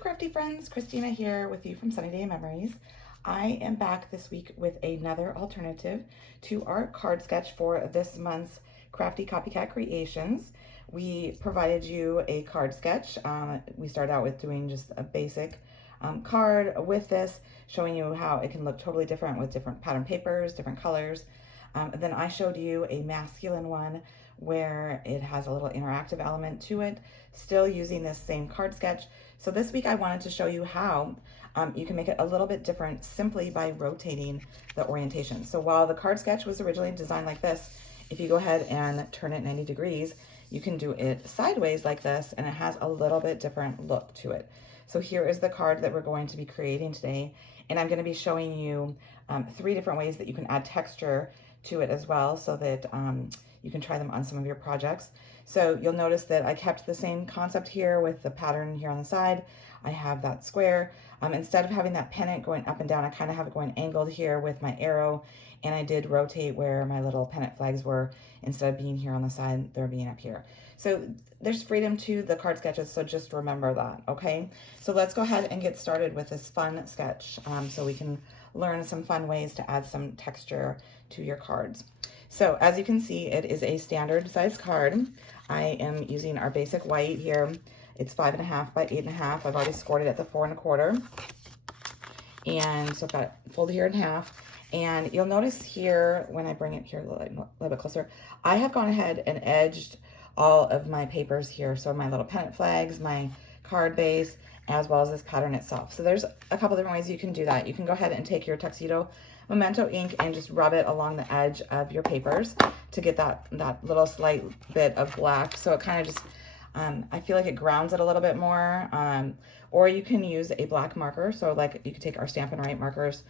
crafty friends, Christina here with you from Sunny Day Memories. I am back this week with another alternative to our card sketch for this month's Crafty Copycat Creations. We provided you a card sketch. We started out with doing just a basic card with this, showing you how it can look totally different with different pattern papers, different colors. Then I showed you a masculine one where it has a little interactive element to it, still using this same card sketch. So this week I wanted to show you how you can make it a little bit different simply by rotating the orientation. So while the card sketch was originally designed like this, if you go ahead and turn it 90 degrees, you can do it sideways like this, and it has a little bit different look to it. So here is the card that we're going to be creating today, and I'm going to be showing you 3 different ways that you can add texture to it as well, so that you can try them on some of your projects. So you'll notice that I kept the same concept here with the pattern here on the side. I have that square. Instead of having that pennant going up and down, I kind of have it going angled here with my arrow, and I did rotate where my little pennant flags were. Instead of being here on the side, they're being up here. So there's freedom to the card sketches, so just remember that, okay? So let's go ahead and get started with this fun sketch so we can learn some fun ways to add some texture to your cards. So as you can see, it is a standard size card. I am using our basic white here. It's 5.5 by 8.5. I've already scored it at the 4 1/4. And so I've got it folded here in half. And you'll notice here, when I bring it here a little bit closer, I have gone ahead and edged all of my papers here. So my little pennant flags, my card base, as well as this pattern itself. So there's a couple different ways you can do that. You can go ahead and take your Tuxedo Memento ink and just rub it along the edge of your papers to get that little slight bit of black. So it kind of just, I feel like it grounds it a little bit more. Or you can use a black marker. So like you could take our Stampin' Up markers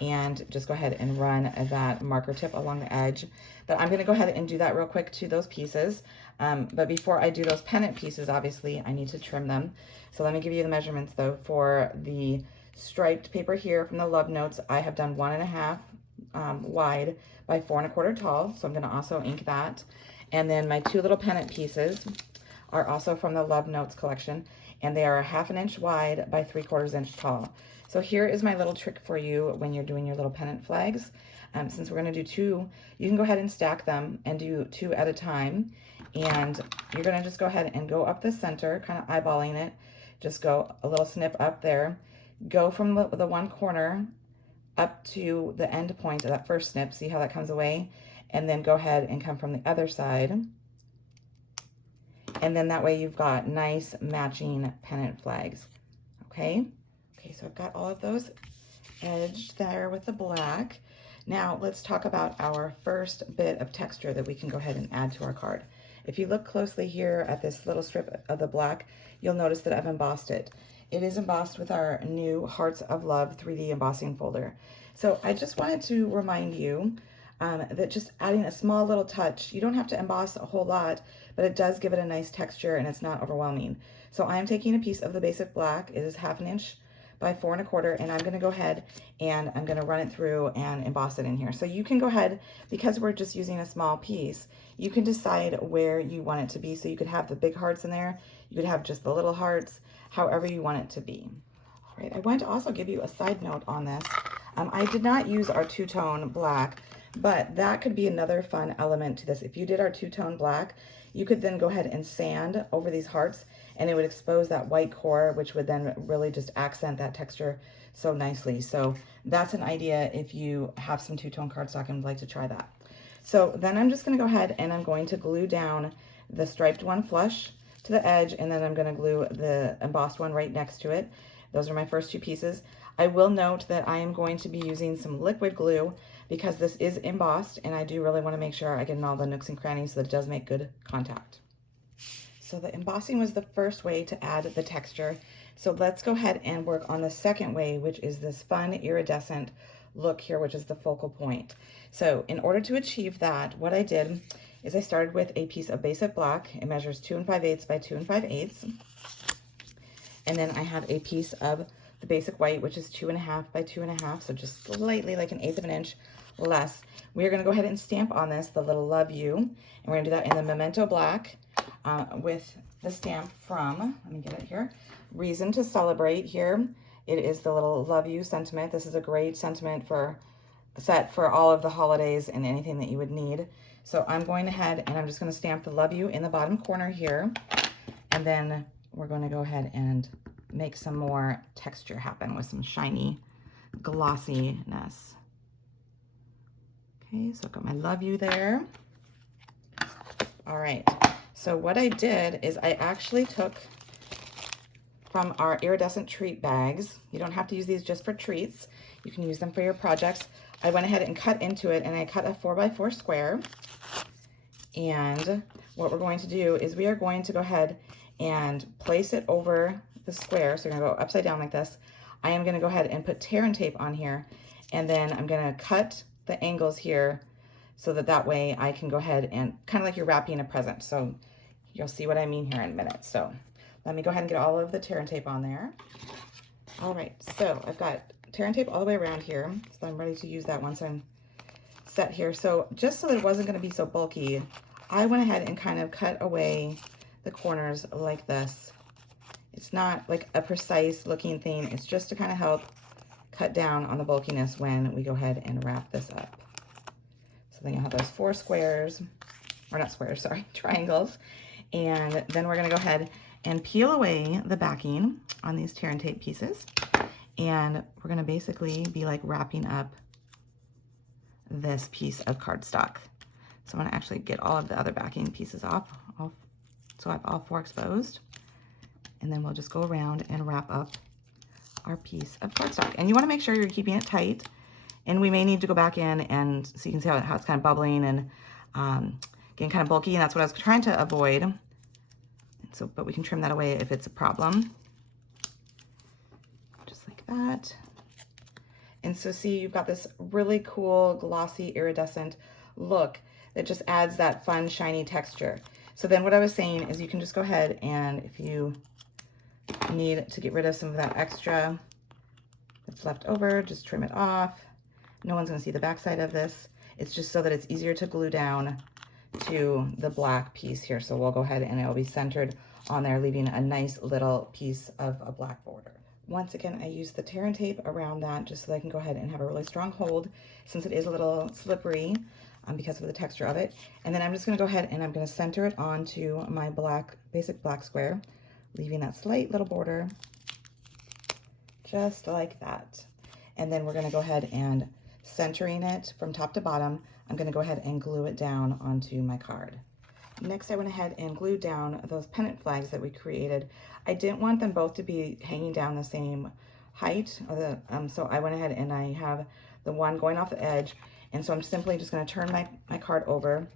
and just go ahead and run that marker tip along the edge. But I'm gonna go ahead and do that real quick to those pieces. But before I do those pennant pieces, obviously I need to trim them. So let me give you the measurements though. For the striped paper here from the Love Notes, I have done 1.5 wide by 4 1/4 tall. So I'm gonna also ink that. And then my 2 little pennant pieces are also from the Love Notes collection, and they are 1/2 inch wide by 3/4 inch tall. So here is my little trick for you when you're doing your little pennant flags. Since we're gonna do 2, you can go ahead and stack them and do 2 at a time. And you're gonna just go ahead and go up the center, kind of eyeballing it. Just go a little snip up there. Go from the one corner up to the end point of that first snip. See how that comes away? And then go ahead and come from the other side. And then that way you've got nice matching pennant flags, okay? Okay, so I've got all of those edged there with the black. Now let's talk about our first bit of texture that we can go ahead and add to our card. If you look closely here at this little strip of the black, you'll notice that I've embossed it. It is embossed with our new Hearts of Love 3D embossing folder. So I just wanted to remind you that just adding a small little touch, you don't have to emboss a whole lot, but it does give it a nice texture and it's not overwhelming. So I am taking a piece of the basic black. It is 1/2 inch by 4 1/4, and I'm gonna go ahead and I'm gonna run it through and emboss it in here. So you can go ahead, because we're just using a small piece, you can decide where you want it to be. So you could have the big hearts in there, you could have just the little hearts, however you want it to be. All right, I wanted to also give you a side note on this. I did not use our two-tone black, but that could be another fun element to this. If you did our two-tone black, you could then go ahead and sand over these hearts, and it would expose that white core, which would then really just accent that texture so nicely. So that's an idea if you have some two-tone cardstock and would like to try that. So then I'm just gonna go ahead and I'm going to glue down the striped one flush to the edge, and then I'm gonna glue the embossed one right next to it. Those are my first 2 pieces. I will note that I am going to be using some liquid glue because this is embossed, and I do really want to make sure I get in all the nooks and crannies so that it does make good contact. So the embossing was the first way to add the texture. So let's go ahead and work on the second way, which is this fun iridescent look here, which is the focal point. So in order to achieve that, what I did is I started with a piece of basic black. It measures 2 5/8 by 2 5/8. And then I have a piece of the basic white, which is 2.5 by 2.5, so just slightly like 1/8 of an inch less. We're gonna go ahead and stamp on this the little love you, and we're gonna do that in the Memento black. with the stamp from, let me get it here, Reason to Celebrate here. It is the little love you sentiment. This is a great sentiment for set for all of the holidays and anything that you would need. So I'm going ahead and I'm just going to stamp the love you in the bottom corner here. And then we're going to go ahead and make some more texture happen with some shiny glossiness. Okay, so I've got my love you there. All right, so what I did is I actually took from our iridescent treat bags. You don't have to use these just for treats. You can use them for your projects. I went ahead and cut into it, and I cut a 4x4 square. And what we're going to do is we are going to go ahead and place it over the square. So you're gonna go upside down like this. I am gonna go ahead and put tear and tape on here, and then I'm gonna cut the angles here so that way I can go ahead and kind of like you're wrapping a present. So you'll see what I mean here in a minute. So let me go ahead and get all of the tear and tape on there. All right, so I've got tear and tape all the way around here. So I'm ready to use that once I'm set here. So just so that it wasn't gonna be so bulky, I went ahead and kind of cut away the corners like this. It's not like a precise looking thing. It's just to kind of help cut down on the bulkiness when we go ahead and wrap this up. So then you'll have those 4 squares, or not squares, sorry, triangles. And then we're gonna go ahead and peel away the backing on these tear and tape pieces. And we're gonna basically be like wrapping up this piece of cardstock. So I'm gonna actually get all of the other backing pieces off, so I have all 4 exposed. And then we'll just go around and wrap up our piece of cardstock. And you wanna make sure you're keeping it tight. And we may need to go back in and so you can see how it's kind of bubbling and getting kind of bulky. And that's what I was trying to avoid. And so, but we can trim that away if it's a problem. Just like that. And so see, you've got this really cool, glossy, iridescent look that just adds that fun, shiny texture. So then what I was saying is you can just go ahead and if you need to get rid of some of that extra that's left over, just trim it off. No one's gonna see the backside of this. It's just so that it's easier to glue down to the black piece here. So we'll go ahead and it'll be centered on there, leaving a nice little piece of a black border. Once again, I use the tear and tape around that just so that I can go ahead and have a really strong hold since it is a little slippery because of the texture of it. And then I'm just gonna go ahead and I'm gonna center it onto my basic black square, leaving that slight little border, just like that. And then we're gonna go ahead and centering it from top to bottom, I'm gonna go ahead and glue it down onto my card. Next, I went ahead and glued down those pennant flags that we created. I didn't want them both to be hanging down the same height, so I went ahead and I have the one going off the edge, and so I'm simply just gonna turn my card over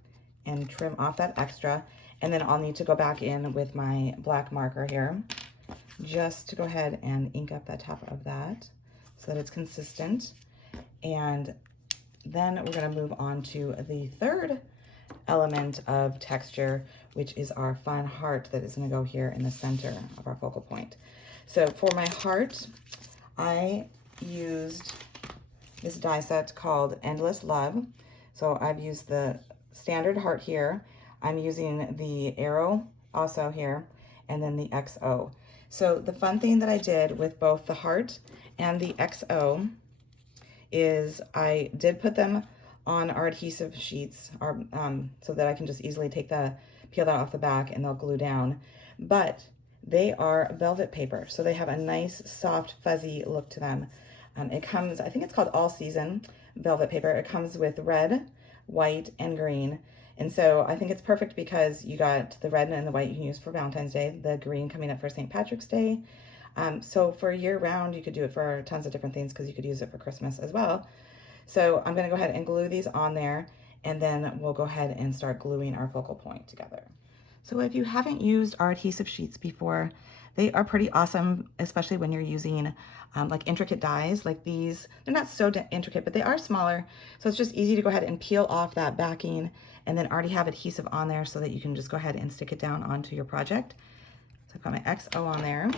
and trim off that extra, and then I'll need to go back in with my black marker here, just to go ahead and ink up the top of that so that it's consistent. And then we're gonna move on to the third element of texture, which is our fun heart that is gonna go here in the center of our focal point. So for my heart, I used this die set called Endless Love. So I've used the standard heart here. I'm using the arrow also here, and then the XO. So the fun thing that I did with both the heart and the XO is I did put them on our adhesive sheets so that I can just easily peel that off the back and they'll glue down. But they are velvet paper, so they have a nice, soft, fuzzy look to them. It comes, I think it's called All Season velvet paper. It comes with red, white, and green. And so I think it's perfect because you got the red and the white you can use for Valentine's Day, the green coming up for St. Patrick's Day. So for year round, you could do it for tons of different things because you could use it for Christmas as well. So I'm gonna go ahead and glue these on there, and then we'll go ahead and start gluing our focal point together. So if you haven't used our adhesive sheets before, they are pretty awesome, especially when you're using like intricate dies like these. They're not so intricate, but they are smaller. So it's just easy to go ahead and peel off that backing and then already have adhesive on there so that you can just go ahead and stick it down onto your project. So I've got my XO on there.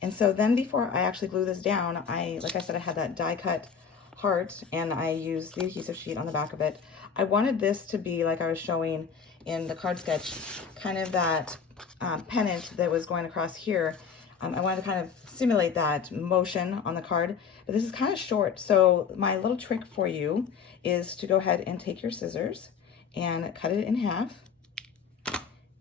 And so then before I actually glue this down, like I said, I had that die cut heart and I used the adhesive sheet on the back of it. I wanted this to be, like I was showing in the card sketch, kind of that pennant that was going across here. I wanted to kind of simulate that motion on the card, but this is kind of short. So my little trick for you is to go ahead and take your scissors and cut it in half.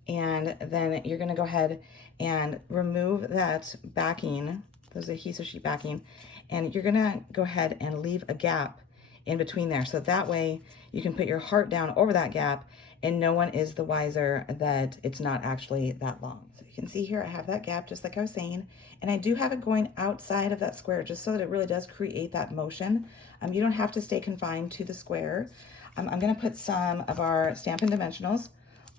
And then you're gonna go ahead and remove that backing, those adhesive sheet backing, and you're gonna go ahead and leave a gap in between there. So that way you can put your heart down over that gap and no one is the wiser that it's not actually that long. So you can see here, I have that gap just like I was saying, and I do have it going outside of that square just so that it really does create that motion. You don't have to stay confined to the square. I'm gonna put some of our Stampin' Dimensionals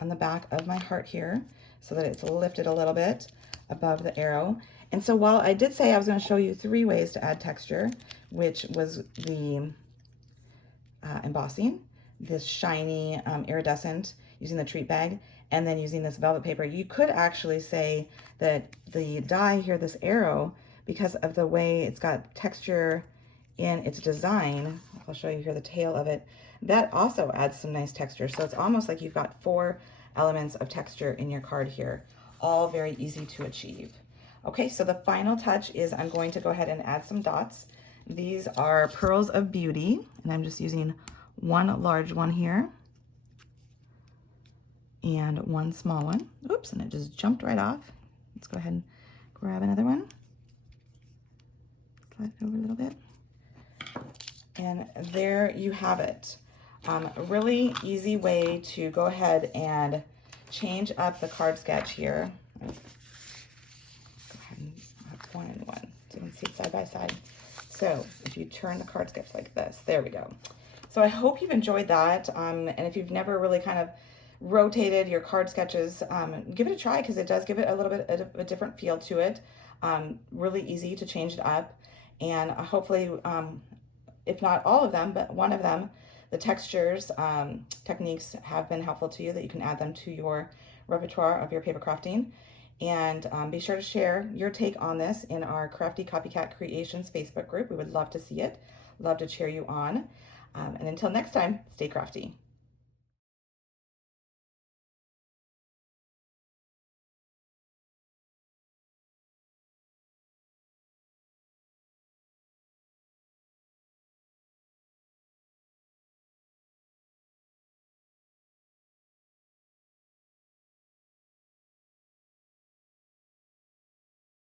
on the back of my heart here so that it's lifted a little bit above the arrow. And so while I did say I was going to show you 3 ways to add texture, which was the embossing, this shiny iridescent using the treat bag, and then using this velvet paper, you could actually say that the die here, this arrow, because of the way it's got texture in its design, I'll show you here the tail of it, that also adds some nice texture. So it's almost like you've got 4 elements of texture in your card here, all very easy to achieve. Okay, so the final touch is I'm going to go ahead and add some dots. These are Pearls of Beauty, and I'm just using 1 large one here and 1 small one. Oops, and it just jumped right off. Let's go ahead and grab another one. Slide it over a little bit. And there you have it. A really easy way to go ahead and change up the card sketch here. Go ahead and have 1 and 1 so you can see it side by side. So if you turn the card sketch like this, there we go. So I hope you've enjoyed that. And if you've never really kind of rotated your card sketches, give it a try because it does give it a little bit of a different feel to it. Really easy to change it up. And hopefully, if not all of them, but one of them, the textures techniques have been helpful to you, that you can add them to your repertoire of your paper crafting. And be sure to share your take on this in our Crafty Copycat Creations Facebook group. We would love to see it, love to cheer you on. And until next time, stay crafty.